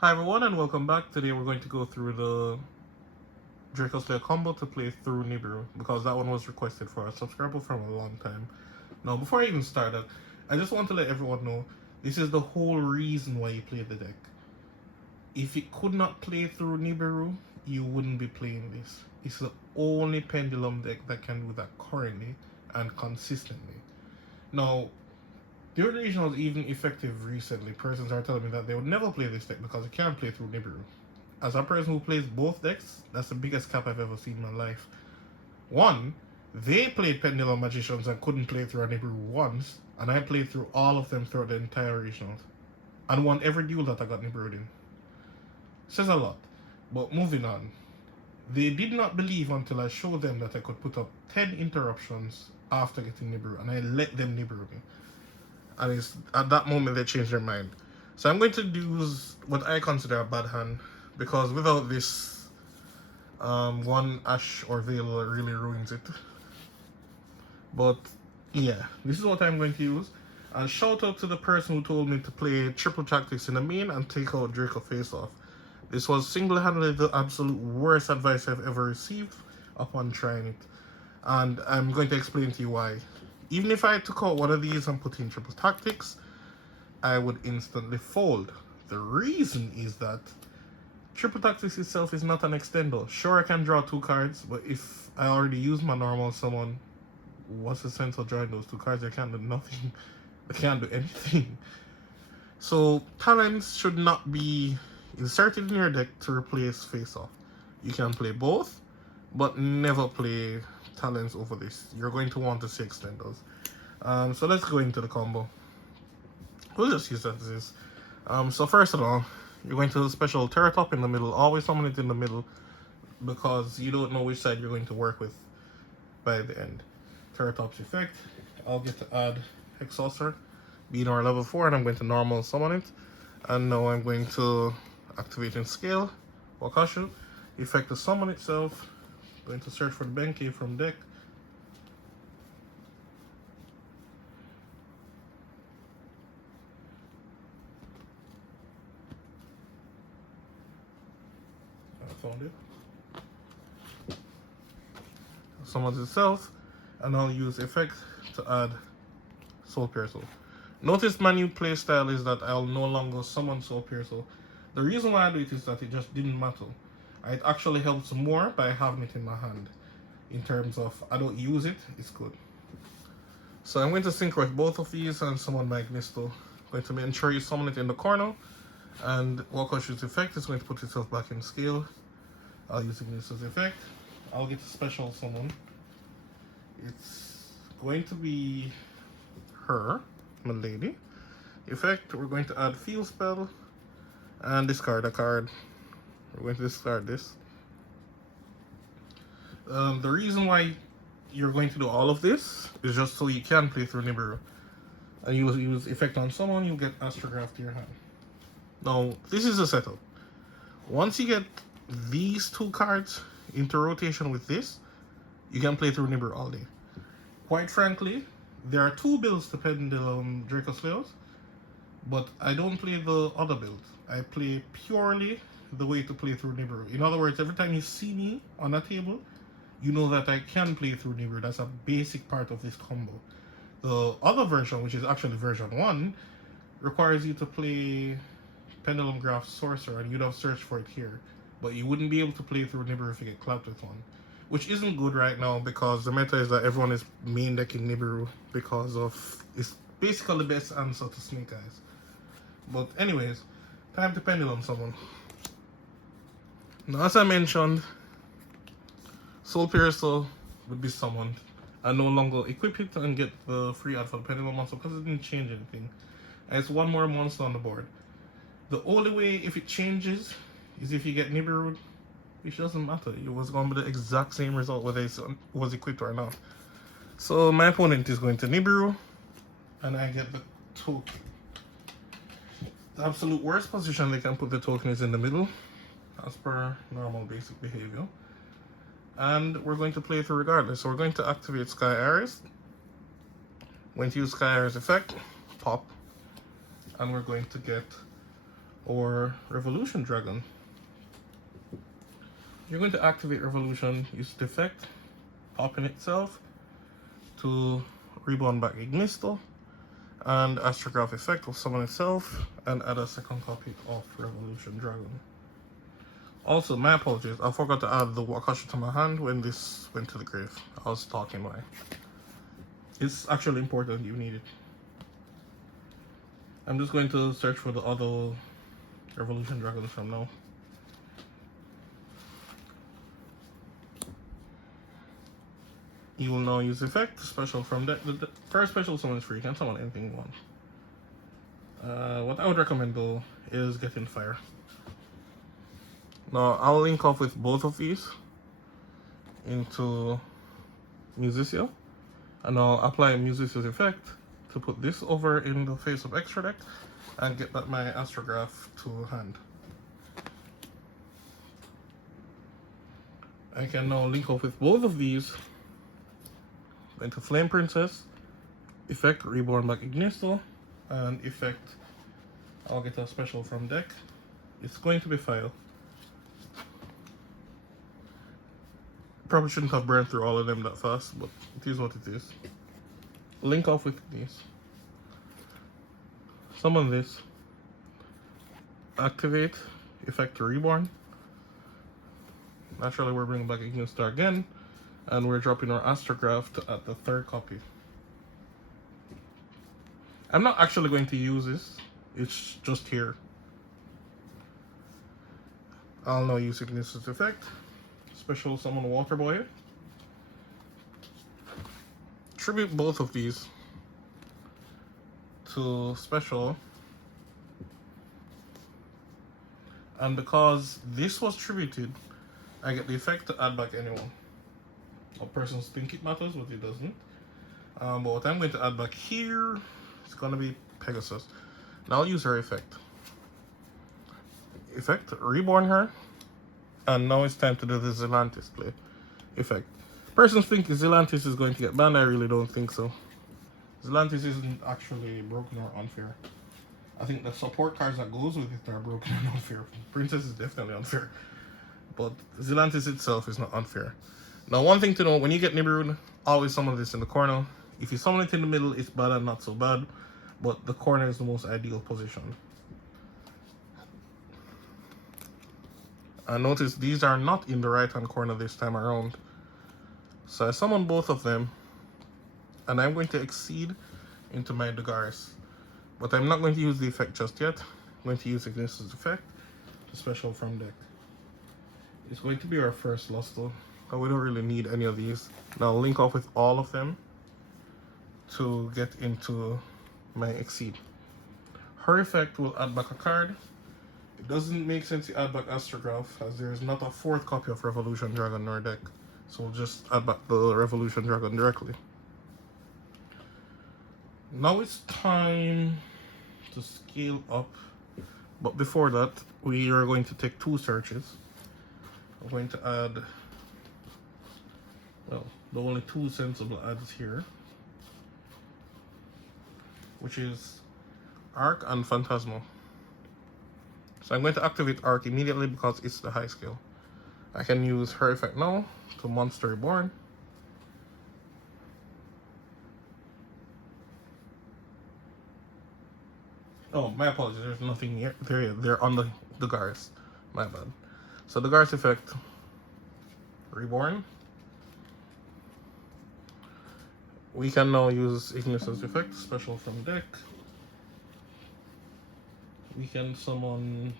Hi everyone and welcome back. Today we're going to go through the Dracoslayer combo to play through Nibiru because that one was requested for a subscriber from a long time. Now before I even start that, I just want to let everyone know this is the whole reason why you play the deck. If it could not play through Nibiru, you wouldn't be playing this. It's the only pendulum deck that can do that currently and consistently. Now, the regional was even effective recently. Persons are telling me that they would never play this deck because it can't play through Nibiru. As a person who plays both decks, that's the biggest cap I've ever seen in my life. One, they played Pendulum Magicians and couldn't play through a Nibiru once, and I played through all of them throughout the entire regionals. And won every duel that I got Nibiru in. Says a lot. But moving on. They did not believe until I showed them that I could put up 10 interruptions after getting Nibiru, and I let them Nibiru me. And it's at that moment they changed their mind. So I'm going to use what I consider a bad hand, because without this, one Ash or Veil really ruins it. But yeah, this is what I'm going to use. And shout out to the person who told me to play triple tactics in the main and take out Draco face off. This was single-handedly the absolute worst advice I've ever received upon trying it. And I'm going to explain to you why. Even if I took out one of these and put in triple tactics, I would instantly fold. The reason is that triple tactics itself is not an extendo. Sure, I can draw 2 cards, but if I already use my normal summon, what's the sense of drawing those 2 cards? I can't do nothing. I can't do anything. So talents should not be inserted in your deck to replace face-off. You can play both, but never play talents over this. You're going to want to see extenders. So let's go into the combo. We'll just use that as is. So first of all, you're going to special Terra Top in the middle. Always summon it in the middle because you don't know which side you're going to work with by the end. Terra Top's effect. I'll get to add Exhaustor, being our level 4, and I'm going to normal summon it. And now I'm going to activate in scale. Wakashu. Effect the summon itself. Going to search for the Benkei from deck. I found it. Summons itself, and I'll use effect to add Soul Piercer. Notice my new playstyle is that I'll no longer summon Soul Piercer. The reason why I do it is that it just didn't matter. It actually helps more by having it in my hand. In terms of, I don't use it, it's good. So I'm going to sync with both of these and summon my Ignisto. Going to make sure you summon it in the corner. And Wakashu's effect is going to put itself back in scale. I'll use Ignisto's effect. I'll get a special summon. It's going to be her, my lady. Effect, we're going to add Field Spell and discard a card. We're going to discard this. The reason why you're going to do all of this is just so you can play through Nibiru. And you use effect on someone, you'll get Astrograph to your hand. Now, this is the setup. Once you get these 2 cards into rotation with this, you can play through Nibiru all day. Quite frankly, there are 2 builds to Pendulum Dracoslayers, but I don't play the other build. I play purely the way to play through Nibiru. In other words, every time you see me on a table, you know that I can play through Nibiru. That's a basic part of this combo. The other version, which is actually version 1, requires you to play Pendulum Graph Sorcerer, and you'd have searched for it here. But you wouldn't be able to play through Nibiru if you get clapped with one. Which isn't good right now because the meta is that everyone is main decking Nibiru because of it's basically the best answer to Snake Eyes. But anyways, time to Pendulum summon. Now as I mentioned, Soul Piercer would be summoned. I no longer equip it and get the free add for the Pendulum monster because it didn't change anything. And it's 1 more monster on the board. The only way if it changes is if you get Nibiru, which doesn't matter. It was going to be the exact same result whether it was equipped or not. So my opponent is going to Nibiru, and I get the token. The absolute worst position they can put the token is in the middle, as per normal basic behavior. And we're going to play through regardless. So we're going to activate Sky Ares. Going to use Sky Ares effect, pop, and we're going to get or Revolution Dragon. You're going to activate Revolution, use the effect, pop in itself to rebound back Ignisto, and Astrograph effect will summon itself and add a second copy of Revolution Dragon. Also, my apologies, I forgot to add the Wakasha to my hand when this went to the grave. I was talking why. It's actually important, you need it. I'm just going to search for the other Revolution Dragons from now. You will now use effect, special from deck. The first special summon is free, you can summon anything you want. What I would recommend though is getting fire. Now I'll link off with both of these into Musicea, and I'll apply Musicia's effect to put this over in the face of extra deck and get that my Astrograph to hand. I can now link off with both of these into Flame Princess, effect Reborn back Ignisto, and effect I'll get a special from deck. It's going to be file. Probably shouldn't have burned through all of them that fast, but it is what it is. Link off with these. Summon this. Activate effect Reborn. Naturally, we're bringing back Ignisto again, and we're dropping our Astrograph to add the third copy. I'm not actually going to use this, it's just here. I'll now use Ignisto's effect. Special summon Water Boy. Tribute both of these to special. And because this was tributed, I get the effect to add back anyone. A persons think it matters, but it doesn't. But what I'm going to add back here is going to be Pegasus. Now I'll use her effect. Effect, reborn her. And now it's time to do the Zelantis play. Effect. Persons think Zelantis is going to get banned. I really don't think so. Zelantis isn't actually broken or unfair. I think the support cards that goes with it are broken and unfair. Princess is definitely unfair. But Zelantis itself is not unfair. Now, one thing to know, when you get Nibiru, always summon this in the corner. If you summon it in the middle, it's bad and not so bad. But the corner is the most ideal position. And notice these are not in the right hand corner this time around. So I summon both of them. And I'm going to exceed into my Dagaris. But I'm not going to use the effect just yet. I'm going to use Ignisto's effect, the special from deck. It's going to be our first Lusto. But we don't really need any of these. Now I'll link off with all of them to get into my Exceed. Her effect will add back a card. It doesn't make sense to add back Astrograph as there is not a fourth copy of Revolution Dragon in our deck. So we'll just add back the Revolution Dragon directly. Now it's time to scale up. But before that, we are going to take 2 searches. I'm going to add, well, the only 2 sensible adds here, which is Arc and Phantasmal. So I'm going to activate Arc immediately because it's the high skill. I can use her effect now to Monster Reborn. Oh, my apologies, there's nothing here. They're on the Dagaris. My bad. So Dagaris effect, Reborn. We can now use Ignisto's effect, special from deck. We can summon,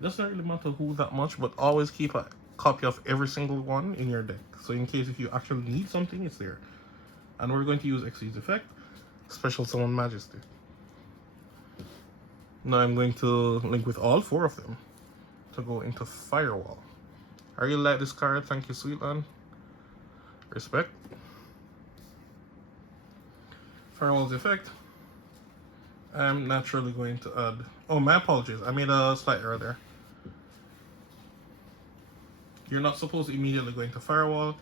doesn't really matter who that much, but always keep a copy of every single one in your deck. So in case if you actually need something, it's there. And we're going to use Exceed's effect, special summon Majesty. Now I'm going to link with all 4 of them to go into Firewall. I really like this card, thank you Sweetland. Respect. Firewall's effect. I'm naturally going to add, oh my apologies, I made a slight error there. You're not supposed to immediately go into Firewall.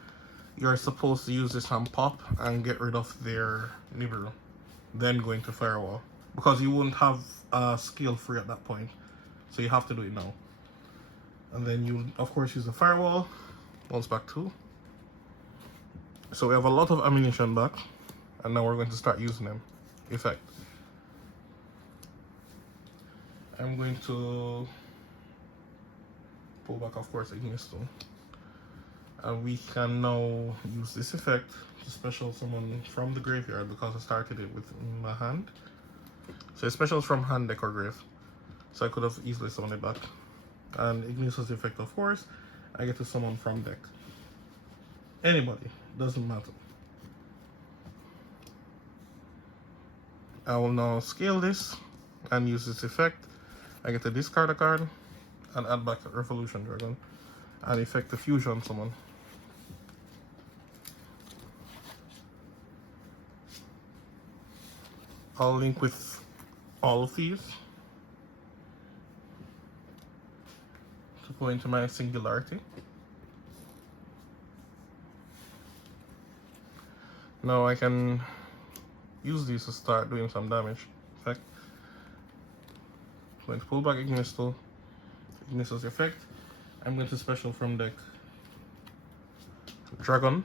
You're supposed to use this on pop and get rid of their Nibiru. Then go into Firewall. Because you won't have a skill free at that point. So you have to do it now. And then you, of course, use the firewall. Bounce back 2. So we have a lot of ammunition back. And now we're going to start using them. Effect. I'm going to pull back, of course, against 2. And we can now use this effect to special summon from the graveyard because I started it with my hand. So it specials from hand, deck, or grave. So I could have easily summoned it back. And Ignisus's effect, of course, I get to summon from deck. Anybody, doesn't matter. I will now scale this and use this effect. I get to discard a card and add back a Revolution Dragon and effect the fusion summon. I'll link with all of these to go into my singularity. Now I can use these to start doing some damage. Effect. I'm going to pull back Ignisus's effect. I'm going to special from deck Dragon.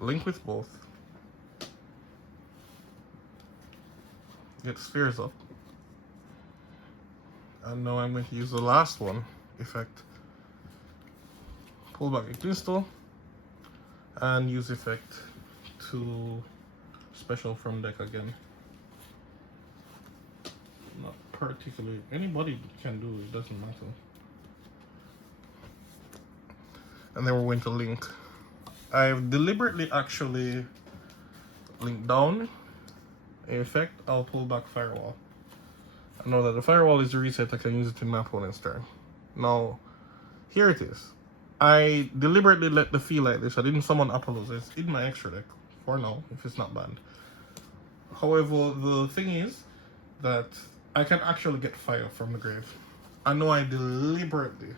Link with both. Get spheres up. And now I'm going to use the last one, effect. Pull back Ignisus and use effect to special from deck again. Not particularly, anybody can do it, doesn't matter. And then we're going to link. I've deliberately actually linked down a effect. I'll pull back firewall. I know that the firewall is the reset. I can use it in my opponent's turn. Now, here it is. I deliberately let the feel like this. I didn't summon Apollos. It's in my extra deck for now, if it's not banned. However, the thing is that I can actually get fire from the grave. I know I deliberately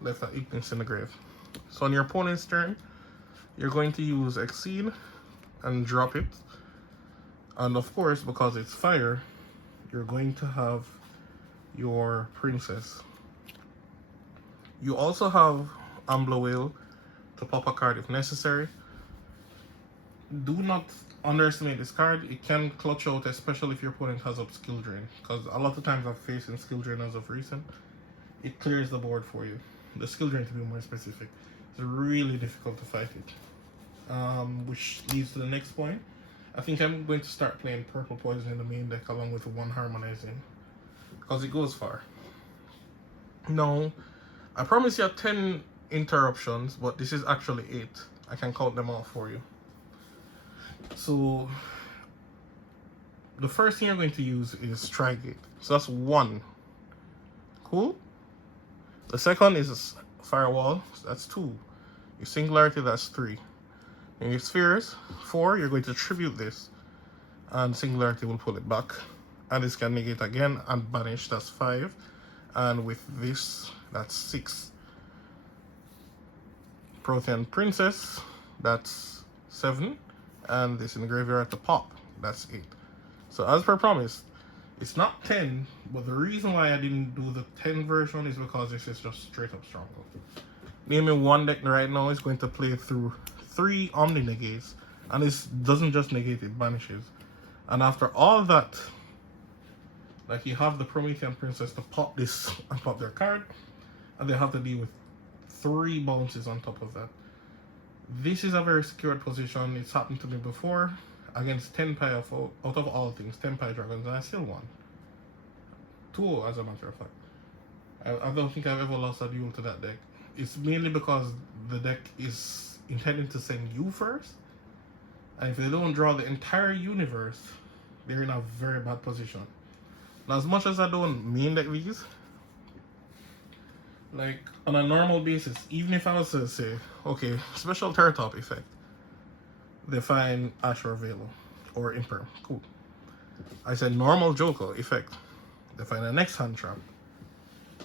left that Ignis in the grave. So on your opponent's turn, you're going to use Exceed and drop it. And of course, because it's fire, you're going to have your princess. You also have Ambler Whale to pop a card if necessary. Do not underestimate this card. It can clutch out, especially if your opponent has up skill drain. Because a lot of times I've faced in skill drain as of recent. It clears the board for you. The skill drain, to be more specific. It's really difficult to fight it. Which leads to the next point. I think I'm going to start playing Purple Poison in the main deck along with one Harmonizing. Because it goes far. No. I promise you 10 interruptions, but this is actually 8. I can count them out for you. So, the first thing I'm going to use is Trigate. So that's 1. Cool? The second is Firewall. So that's 2. Your Singularity, that's 3. And your Spheres, 4. You're going to tribute this. And Singularity will pull it back. And this can negate again and banish, that's 5. And with this, that's 6. Prothean Princess, that's 7. And this in the graveyard at the pop, that's 8. So as per promised, it's not 10, but the reason why I didn't do the 10 version is because this is just straight up Stronghold. Naming one deck right now is going to play through 3 Omni Negates, and this doesn't just negate, it banishes. And after all that, like you have the Promethean Princess to pop this and pop their card, and they have to deal with 3 bounces on top of that. This is a very secured position. It's happened to me before against 10 Pi out of all things, 10 Pi Dragons, and I still won. 2 as a matter of fact. I don't think I've ever lost a duel to that deck. It's mainly because the deck is intended to send you first, and if they don't draw the entire universe, they're in a very bad position. Now, as much as I don't main deck these, like on a normal basis, even if I was to say, okay, special turret top effect, they find Ashur Velo or Imperm, cool. I said normal Joker effect, they find a next hand trap.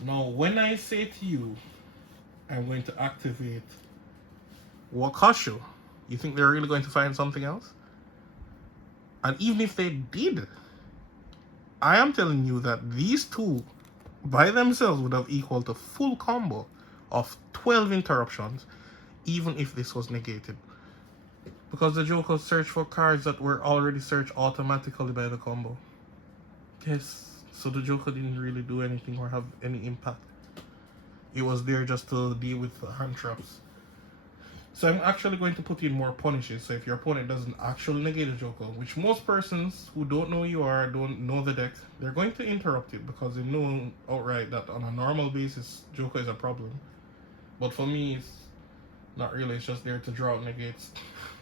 Now, when I say to you, I'm going to activate Wakashu, you think they're really going to find something else? And even if they did, I am telling you that these two by themselves would have equaled a full combo of 12 interruptions, even if this was negated. Because the Joker searched for cards that were already searched automatically by the combo. Yes, so the Joker didn't really do anything or have any impact. It was there just to deal with the hand traps. So I'm actually going to put in more punishes. So if your opponent doesn't actually negate a Joker, which most persons who don't know you or don't know the deck, they're going to interrupt it because they know outright that on a normal basis, Joker is a problem. But for me, it's not really. It's just there to draw out negates,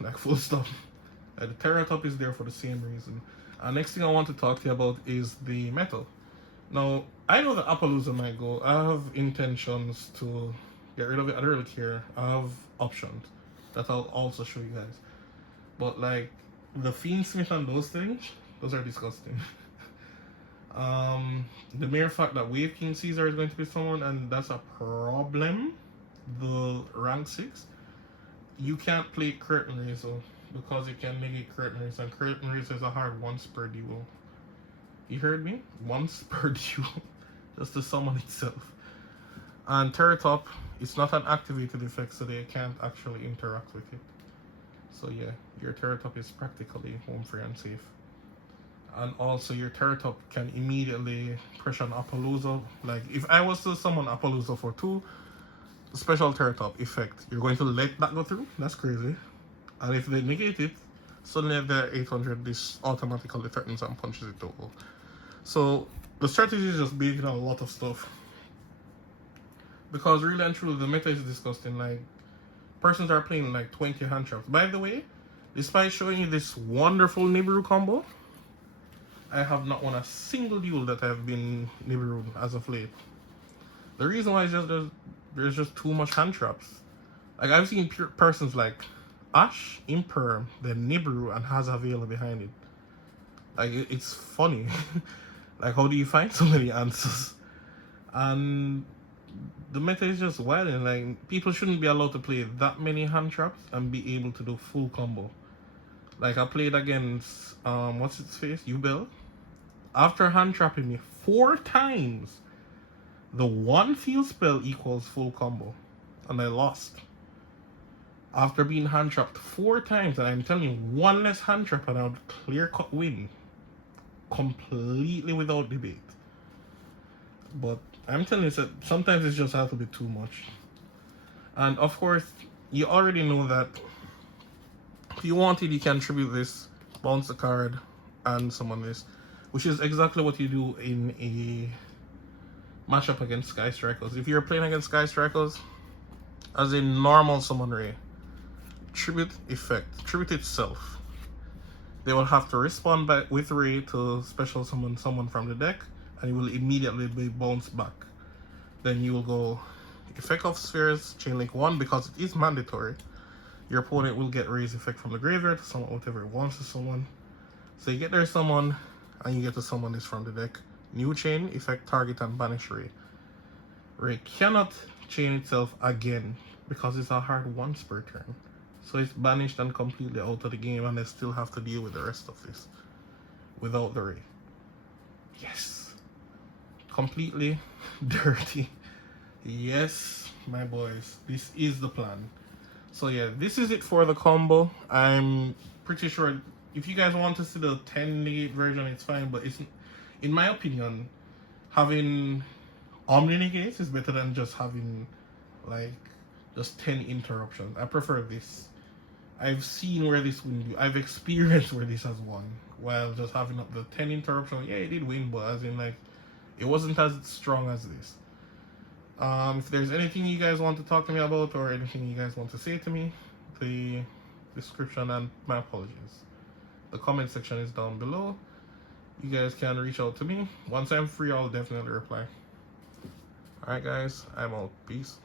like full stop. The Terra Top is there for the same reason. Next thing I want to talk to you about is the metal. Now, I know that Appaloosa might go. I have intentions to get rid of it. I don't really care. I have options that I'll also show you guys. But like the Fiendsmith and those things, those are disgusting. The mere fact that Wave King Caesar is going to be someone, and that's a problem. The rank 6, you can't play Curtain Raiser because it can negate Curtain Raiser, and Curtain Raiser is a hard once per duel. You heard me? Once per duel, just to summon itself. And Terra Top, it's not an activated effect, so they can't actually interact with it. So yeah, your Terra Top is practically home free and safe. And also your Terra Top can immediately pressure on Appaloosa. Like if I was to summon Appaloosa for 2, special Terra Top effect, you're going to let that go through? That's crazy. And if they negate it, suddenly at the 800, this automatically threatens and punches it over. So the strategy is just based on a lot of stuff. Because really and truly, the meta is disgusting. Like, persons are playing like 20 hand traps. By the way, despite showing you this wonderful Nibiru combo, I have not won a single duel that I've been Nibiru as of late. The reason why is just there's just too much hand traps. Like, I've seen persons like Ash, Imperm, then Nibiru, and Hazavela behind it. Like, it's funny. Like, how do you find so many answers? And the meta is just wild, and like people shouldn't be allowed to play that many hand traps and be able to do full combo. Like I played against what's its face? Ubel. After hand trapping me 4 times, the one field spell equals full combo. And I lost. After being hand trapped 4 times, and I'm telling you, one less hand trap and I would clear cut win. Completely without debate. But I'm telling you that sometimes it's just a little bit too much. And of course, you already know that if you wanted, you can tribute this, bounce the card, and summon this, which is exactly what you do in a matchup against Sky Strikers. If you're playing against Sky Strikers, as a normal summon Ray, tribute effect, tribute itself, they will have to respond back with Ray to special summon someone from the deck, and you will immediately be bounced back. Then you will go effect of spheres, chain link 1, because it is mandatory. Your opponent will get Ray's effect from the graveyard to summon whatever it wants to summon. So you get their summon, and you get to summon this from the deck. New chain, effect, target, and banish Ray. Ray cannot chain itself again, because it's a hard once per turn. So it's banished and completely out of the game, and they still have to deal with the rest of this without the Ray. Yes. Completely dirty. Yes, my boys. This is the plan. So yeah, this is it for the combo. I'm pretty sure if you guys want to see the 10 negate version, it's fine. But it's, in my opinion, having Omni negates is better than just having like just 10 interruptions. I prefer this. I've seen where this win do. I've experienced where this has won. While just having up the 10 interruptions, yeah, it did win, but as in like it wasn't as strong as this. If there's anything you guys want to talk to me about or anything you guys want to say to me, the description and my apologies. The comment section is down below. You guys can reach out to me. Once I'm free, I'll definitely reply. Alright guys, I'm out. Peace.